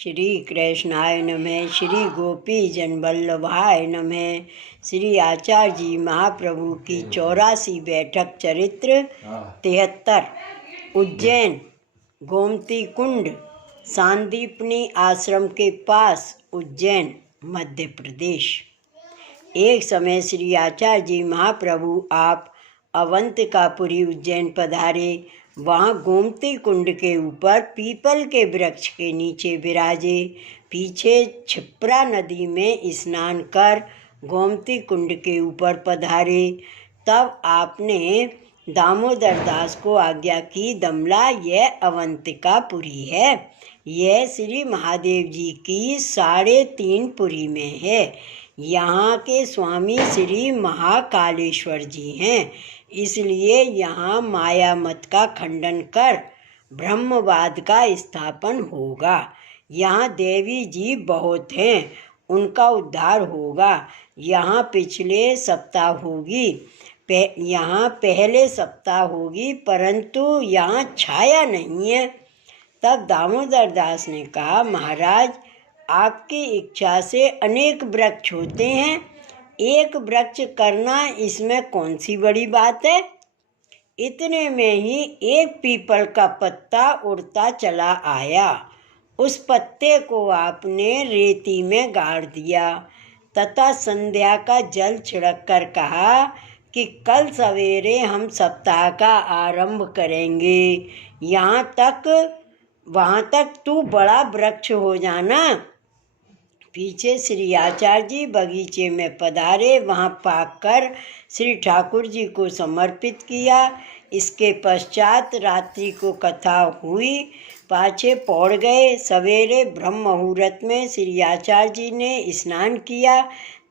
श्री कृष्णाय नमः। श्री गोपी जन वल्लभाय नमः। श्री आचार्य जी महाप्रभु की 84 बैठक चरित्र 73। उज्जैन गोमती कुंड सांदीपनी आश्रम के पास, उज्जैन मध्य प्रदेश। एक समय श्री आचार्य जी महाप्रभु आप अवंतिकापुरी उज्जैन पधारे। वहाँ गोमती कुंड के ऊपर पीपल के वृक्ष के नीचे विराजे। पीछे क्षिप्रा नदी में स्नान कर गोमती कुंड के ऊपर पधारे। तब आपने दामोदर दास को आज्ञा की, दमला यह अवंतिकापुरी है। यह श्री महादेव जी की 3.5 पुरी में है। यहाँ के स्वामी श्री महाकालेश्वर जी हैं, इसलिए यहाँ माया मत का खंडन कर ब्रह्मवाद का स्थापन होगा। यहाँ देवी जी बहुत हैं, उनका उद्धार होगा। यहाँ पिछले सप्ताह होगी, यहाँ पहले सप्ताह होगी, परंतु यहाँ छाया नहीं है। तब दामोदर दास ने कहा, महाराज आपकी इच्छा से अनेक वृक्ष होते हैं, एक वृक्ष करना इसमें कौन सी बड़ी बात है। इतने में ही एक पीपल का पत्ता उड़ता चला आया। उस पत्ते को आपने रेती में गाड़ दिया तथा संध्या का जल छिड़क कर कहा कि कल सवेरे हम सप्ताह का आरंभ करेंगे। वहाँ तक तू बड़ा वृक्ष हो जाना। पीछे श्री आचार्य जी बगीचे में पधारे। वहाँ पाकर श्री ठाकुर जी को समर्पित किया। इसके पश्चात रात्रि को कथा हुई, पाछे पौड़ गए। सवेरे ब्रह्म मुहूर्त में श्री आचार्य जी ने स्नान किया।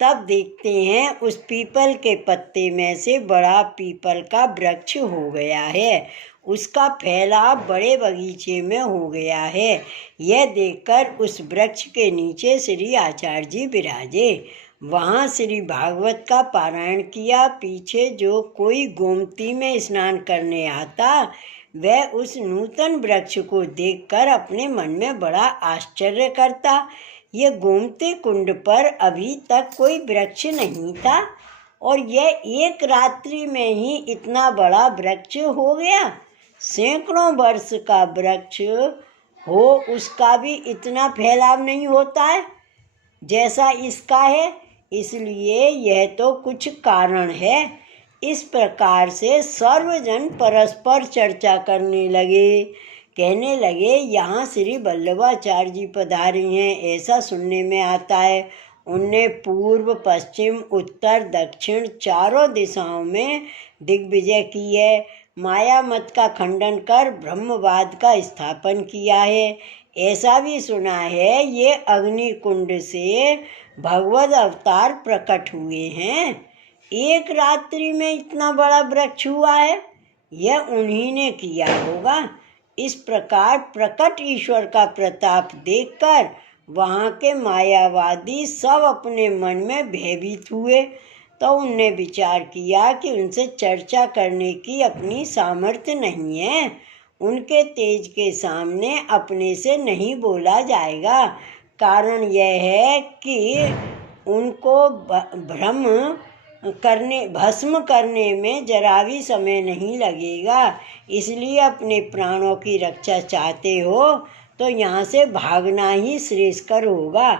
तब देखते हैं उस पीपल के पत्ते में से बड़ा पीपल का वृक्ष हो गया है। उसका फैलाव बड़े बगीचे में हो गया है। यह देखकर उस वृक्ष के नीचे श्री आचार्य जी विराजे। वहाँ श्री भागवत का पारायण किया। पीछे जो कोई गोमती में स्नान करने आता, वह उस नूतन वृक्ष को देखकर अपने मन में बड़ा आश्चर्य करता। ये गोमती कुंड पर अभी तक कोई वृक्ष नहीं था और यह एक रात्रि में ही इतना बड़ा वृक्ष हो गया। सैकड़ों वर्ष का वृक्ष हो, उसका भी इतना फैलाव नहीं होता है जैसा इसका है। इसलिए यह तो कुछ कारण है। इस प्रकार से सर्वजन परस्पर चर्चा करने लगे। कहने लगे, यहाँ श्री वल्लभाचार्य जी पधारे हैं, ऐसा सुनने में आता है। उनने पूर्व, पश्चिम, उत्तर, दक्षिण चारों दिशाओं में दिग्विजय की है। माया मत का खंडन कर ब्रह्मवाद का स्थापन किया है। ऐसा भी सुना है ये अग्नि कुंड से भगवद अवतार प्रकट हुए हैं। एक रात्रि में इतना बड़ा वृक्ष हुआ है, यह उन्हीं ने किया होगा। इस प्रकार प्रकट ईश्वर का प्रताप देखकर वहाँ के मायावादी सब अपने मन में भयभीत हुए। तो उनने विचार किया कि उनसे चर्चा करने की अपनी सामर्थ्य नहीं है। उनके तेज के सामने अपने से नहीं बोला जाएगा। कारण यह है कि उनको भस्म करने में जरा भी समय नहीं लगेगा। इसलिए अपने प्राणों की रक्षा चाहते हो तो यहाँ से भागना ही श्रेयस्कर होगा।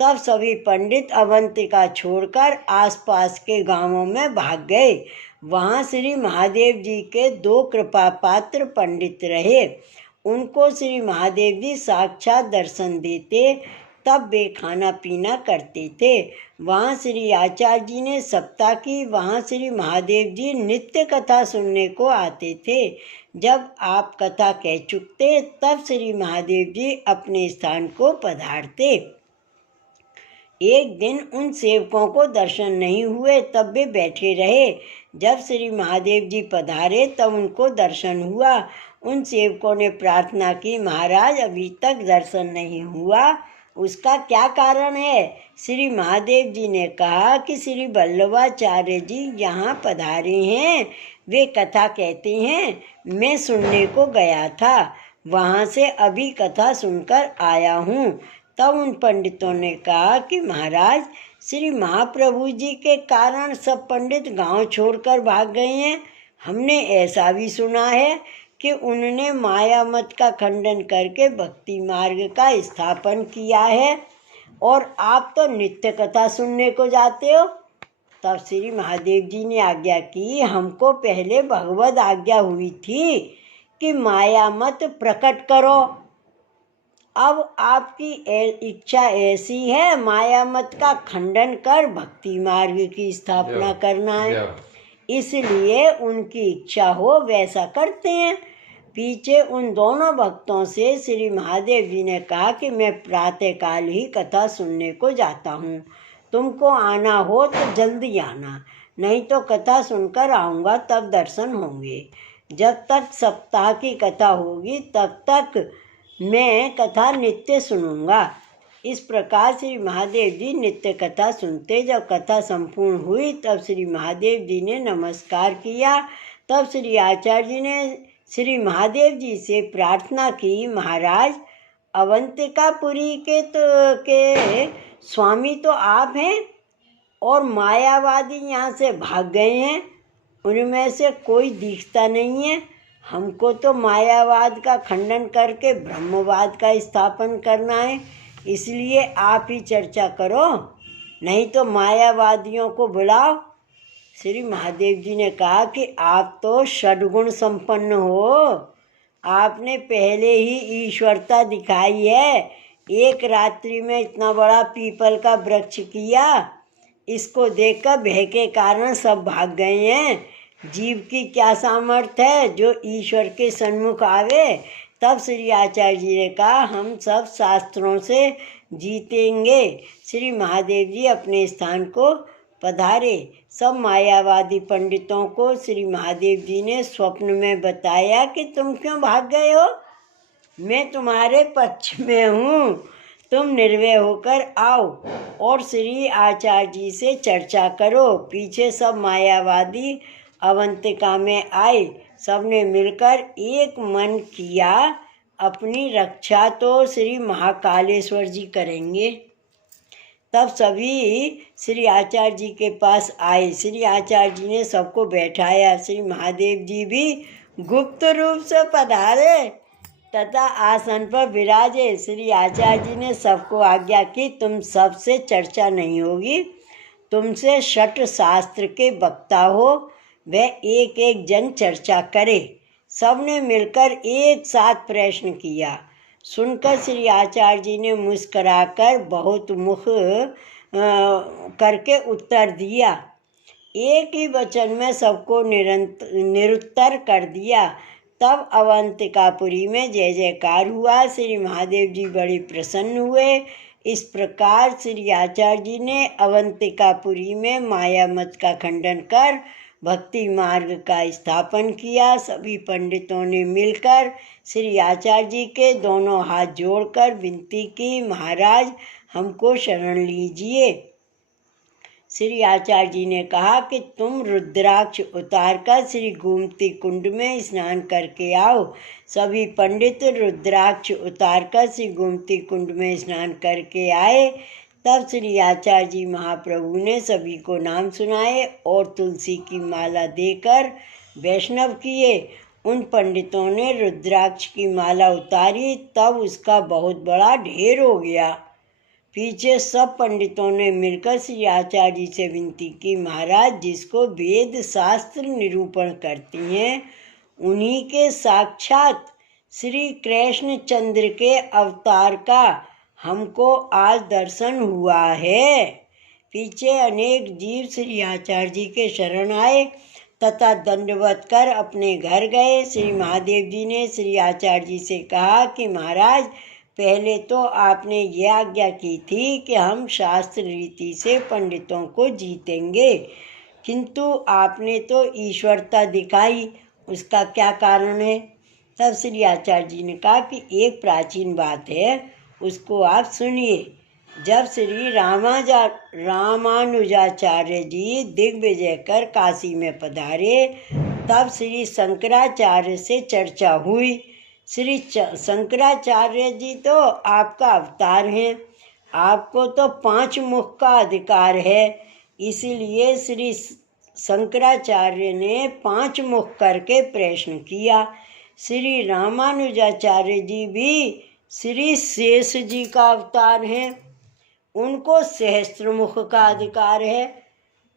तब सभी पंडित अवंतिका छोड़कर आसपास के गांवों में भाग गए। वहाँ श्री महादेव जी के 2 कृपा पात्र पंडित रहे। उनको श्री महादेव जी साक्षात दर्शन देते, तब वे खाना पीना करते थे। वहाँ श्री आचार्य जी ने सप्ताह की। वहाँ श्री महादेव जी नित्य कथा सुनने को आते थे। जब आप कथा कह चुकते, तब श्री महादेव जी अपने स्थान को पधारते। एक दिन उन सेवकों को दर्शन नहीं हुए, तब वे बैठे रहे। जब श्री महादेव जी पधारे तब उनको दर्शन हुआ। उन सेवकों ने प्रार्थना की, महाराज अभी तक दर्शन नहीं हुआ, उसका क्या कारण है। श्री महादेव जी ने कहा कि श्री वल्लभाचार्य जी यहाँ पधारे हैं, वे कथा कहते हैं, मैं सुनने को गया था। वहाँ से अभी कथा सुनकर आया हूँ। तब उन पंडितों ने कहा कि महाराज, श्री महाप्रभु जी के कारण सब पंडित गांव छोड़कर भाग गए हैं। हमने ऐसा भी सुना है कि उन्होंने माया मत का खंडन करके भक्ति मार्ग का स्थापन किया है, और आप तो नित्य कथा सुनने को जाते हो। तब श्री महादेव जी ने आज्ञा की, हमको पहले भगवद आज्ञा हुई थी कि माया मत प्रकट करो। अब आपकी इच्छा ऐसी है माया मत का खंडन कर भक्ति मार्ग की स्थापना करना है, इसलिए उनकी इच्छा हो वैसा करते हैं। पीछे उन दोनों भक्तों से श्री महादेव जी ने कहा कि मैं प्रातःकाल ही कथा सुनने को जाता हूँ, तुमको आना हो तो जल्दी आना, नहीं तो कथा सुनकर आऊँगा तब दर्शन होंगे। जब तक सप्ताह की कथा होगी तब तक मैं कथा नित्य सुनूंगा। इस प्रकार श्री महादेव जी नित्य कथा सुनते। जब कथा संपूर्ण हुई तब श्री महादेव जी ने नमस्कार किया। तब श्री आचार्य जी ने श्री महादेव जी से प्रार्थना की, महाराज, अवंतिकापुरी के स्वामी तो आप हैं और मायावादी यहाँ से भाग गए हैं, उनमें से कोई दिखता नहीं है। हमको तो मायावाद का खंडन करके ब्रह्मवाद का स्थापन करना है, इसलिए आप ही चर्चा करो, नहीं तो मायावादियों को बुलाओ। श्री महादेव जी ने कहा कि आप तो षड्गुण संपन्न हो, आपने पहले ही ईश्वरता दिखाई है। एक रात्रि में इतना बड़ा पीपल का वृक्ष किया, इसको देखकर भय के कारण सब भाग गए हैं। जीव की क्या सामर्थ्य है जो ईश्वर के सन्मुख आवे। तब श्री आचार्य जी ने कहा, हम सब शास्त्रों से जीतेंगे। श्री महादेव जी अपने स्थान को पधारे। सब मायावादी पंडितों को श्री महादेव जी ने स्वप्न में बताया कि तुम क्यों भाग गए हो, मैं तुम्हारे पक्ष में हूँ, तुम निर्भय होकर आओ और श्री आचार्य जी से चर्चा करो। पीछे सब मायावादी अवंतिका में आए, सबने मिलकर एक मन किया, अपनी रक्षा तो श्री महाकालेश्वर जी करेंगे। तब सभी श्री आचार्य जी के पास आए। श्री आचार्य जी ने सबको बैठाया। श्री महादेव जी भी गुप्त रूप से पधारे तथा आसन पर विराजे। श्री आचार्य जी ने सबको आज्ञा की, तुम सबसे चर्चा नहीं होगी, तुमसे षट शास्त्र के वक्ता हो, वह एक एक जन चर्चा करे। सबने मिलकर एक साथ प्रश्न किया। सुनकर श्री आचार्य जी ने मुस्कराकर बहुत मुख करके उत्तर दिया। एक ही वचन में सबको निरुत्तर कर दिया। तब अवंतिकापुरी में जय जयकार हुआ। श्री महादेव जी बड़े प्रसन्न हुए। इस प्रकार श्री आचार्य जी ने अवंतिकापुरी में माया मत का खंडन कर भक्ति मार्ग का स्थापन किया। सभी पंडितों ने मिलकर श्री आचार्य जी के दोनों हाथ जोड़कर विनती की, महाराज हमको शरण लीजिए। श्री आचार्य जी ने कहा कि तुम रुद्राक्ष उतार कर श्री गोमती कुंड में स्नान करके आओ। सभी पंडित रुद्राक्ष उतार कर श्री गोमती कुंड में स्नान करके आए। तब श्री आचार्य जी महाप्रभु ने सभी को नाम सुनाए और तुलसी की माला देकर वैष्णव किए। उन पंडितों ने रुद्राक्ष की माला उतारी, तब उसका बहुत बड़ा ढेर हो गया। पीछे सब पंडितों ने मिलकर श्री आचार्य जी से विनती की, महाराज जिसको वेद शास्त्र निरूपण करती हैं उन्हीं के साक्षात श्री कृष्ण चंद्र के अवतार का हमको आज दर्शन हुआ है। पीछे अनेक जीव श्री आचार्य जी के शरण आए तथा दंडवत कर अपने घर गए। श्री महादेव जी ने श्री आचार्य जी से कहा कि महाराज पहले तो आपने यह आज्ञा की थी कि हम शास्त्र रीति से पंडितों को जीतेंगे, किंतु आपने तो ईश्वरता दिखाई, उसका क्या कारण है। तब श्री आचार्य जी ने कहा कि एक प्राचीन बात है, उसको आप सुनिए। जब श्री रामानुजाचार्य जी दिग्विजय कर काशी में पधारे, तब श्री शंकराचार्य से चर्चा हुई। श्री शंकराचार्य जी तो आपका अवतार हैं, आपको तो 5 मुख का अधिकार है, इसीलिए श्री शंकराचार्य ने 5 मुख करके प्रश्न किया। श्री रामानुजाचार्य जी भी श्री शेष जी का अवतार हैं, उनको सहस्त्रमुख का अधिकार है,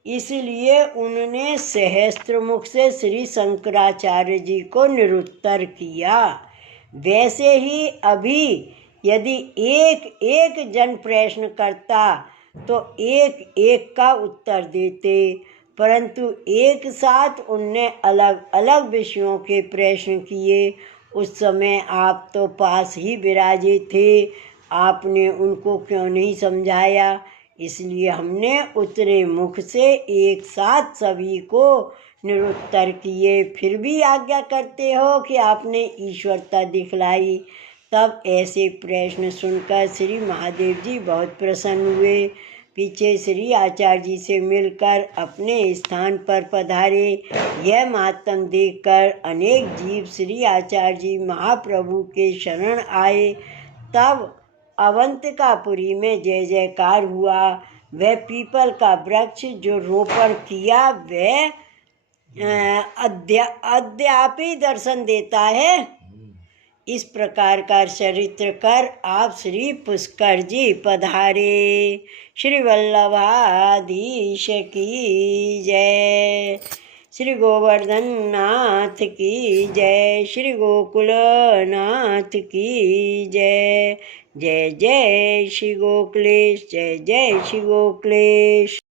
इसलिए उन्होंने सहस्त्रमुख से श्री शंकराचार्य जी को निरुत्तर किया। वैसे ही अभी यदि एक एक जन प्रश्न करता तो एक एक का उत्तर देते, परंतु एक साथ उनने अलग अलग विषयों के प्रश्न किए। उस समय आप तो पास ही विराजे थे, आपने उनको क्यों नहीं समझाया? इसलिए हमने उतरे मुख से एक साथ सभी को निरुत्तर किए। फिर भी आज्ञा करते हो कि आपने ईश्वरता दिखलाई। तब ऐसे प्रश्न सुनकर श्री महादेव जी बहुत प्रसन्न हुए। पीछे श्री आचार्य जी से मिलकर अपने स्थान पर पधारे। यह मातम देखकर अनेक जीव श्री आचार्य जी महाप्रभु के शरण आए। तब अवंतिकापुरी में जय जयकार हुआ। वह पीपल का वृक्ष जो रोपण किया वह अद्यापि दर्शन देता है। इस प्रकार का चरित्र कर आप श्री पुष्कर जी पधारे। श्री वल्लभाधीश की जय, श्री गोवर्धन नाथ की जय, श्री गोकुल नाथ की जय। जय जय श्री गोकुलेश, जय जय श्री गोकुलेश।